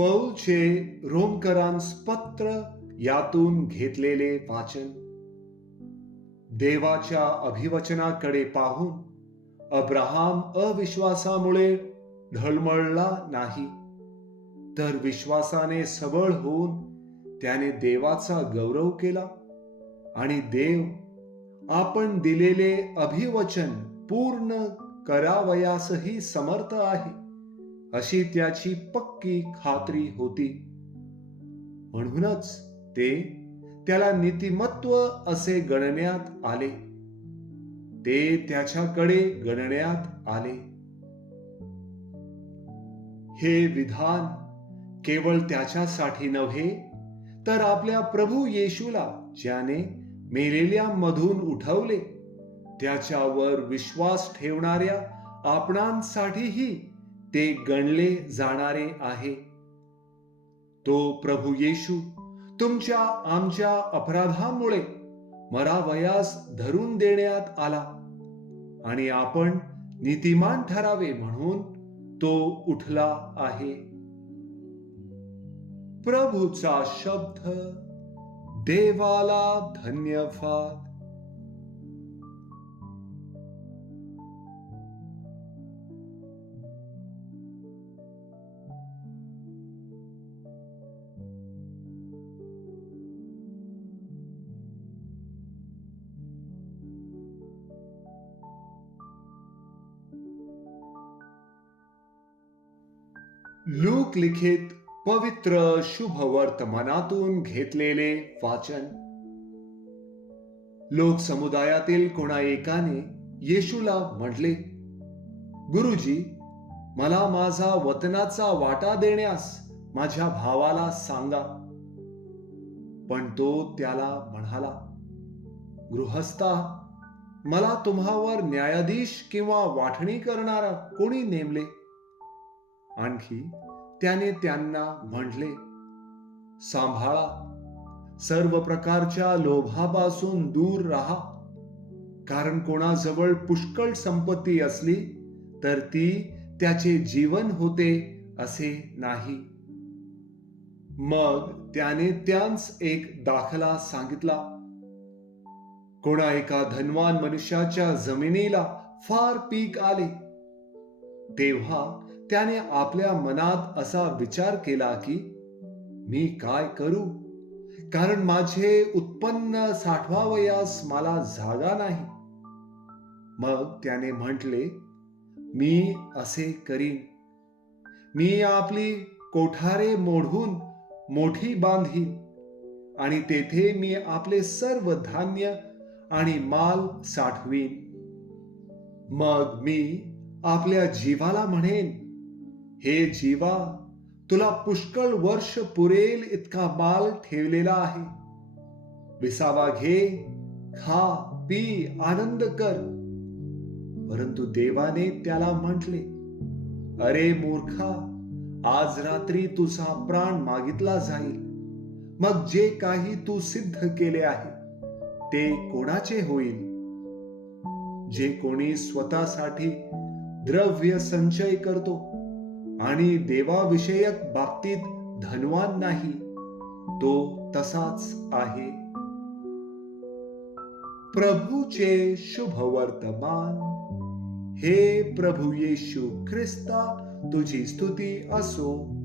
पौलचे रोमकरांस पत्र यातून घेतलेले वाचन. देवाच्या अभिवचनाकडे पाहून अब्राहाम अविश्वासामुळे ढळमळला नाही. तर विश्वासाने सबळ होऊन त्याने देवाचा गौरव केला आणि देव आपण दिलेले अभिवचन पूर्ण करावयासही समर्थ आहे. अशी त्याची पक्की खात्री होती. म्हणूनच ते त्याला नीतिमत्व असे गणण्यात आले. ते त्याच्याकडे गणण्यात आले. हे विधान केवळ त्याच्यासाठी नव्हे तर आपल्या प्रभू येशूला ज्याने मेलेल्या मधून उठवले त्याच्यावर विश्वास ठेवणाऱ्या आपणांसाठीही ते गणले जाणारे आहे. तो प्रभू येशू तुमच्या आमच्या अपराधामुळे मरावयास धरून देण्यात आला. आणि आपण नीतिमान ठरावे म्हणून तो उठला आहे. प्रभूचा शब्द देवाला धन्यवाद. लूक लिखित पवित्र शुभ वर्तमानातून घेतलेले वाचन. लोक समुदायातील कोणा एकाने येशूला म्हटले गुरुजी मला माझा वतनाचा वाटा देण्यास माझ्या भावाला सांगा. पण तो त्याला म्हणाला गृहस्था मला तुम्हावर न्यायाधीश किंवा वाटणी करणारा कोणी नेमले? आणखी त्याने त्यांना म्हटले सांभाळा. सर्व प्रकारच्या लोभापासून दूर राहा. कारण कोणाजवळ पुष्कळ संपत्ती असली तर ती त्याचे जीवन होते असे नाही. मग त्याने त्यांस एक दाखला सांगितला कोणा एका धनवान मनुष्याच्या जमिनीला फार पीक आले. तेव्हा त्याने आपल्या मनात असा विचार केला की मी काय करू? कारण माझे उत्पन्न साठवावयास मला जागा नाही. मग त्याने म्हटले मी असे करीन. मी आपली कोठारे मोढून मोठी बांधीन आणि तेथे मी आपले सर्व धान्य आणि माल साठवीन. मग मी आपल्या जीवाला म्हणेन हे जीवा तुला पुष्कळ वर्ष पुरेल इतका माल ठेवलेला आहे. विसावा घे खा पी आनंद कर. परंतु देवाने त्याला म्हटले अरे मूर्खा आज रात्री तुझा प्राण मागितला जाईल. मग जे काही तू सिद्ध केले आहे ते कोणाचे होईल? जे कोणी स्वतःसाठी द्रव्य संचय करतो आणि देवाविषयक बाबतीत धनवान नाही तो तसाच आहे. प्रभूचे शुभ वर्तमान हे प्रभू येशू ख्रिस्ता तुझी स्तुती असो.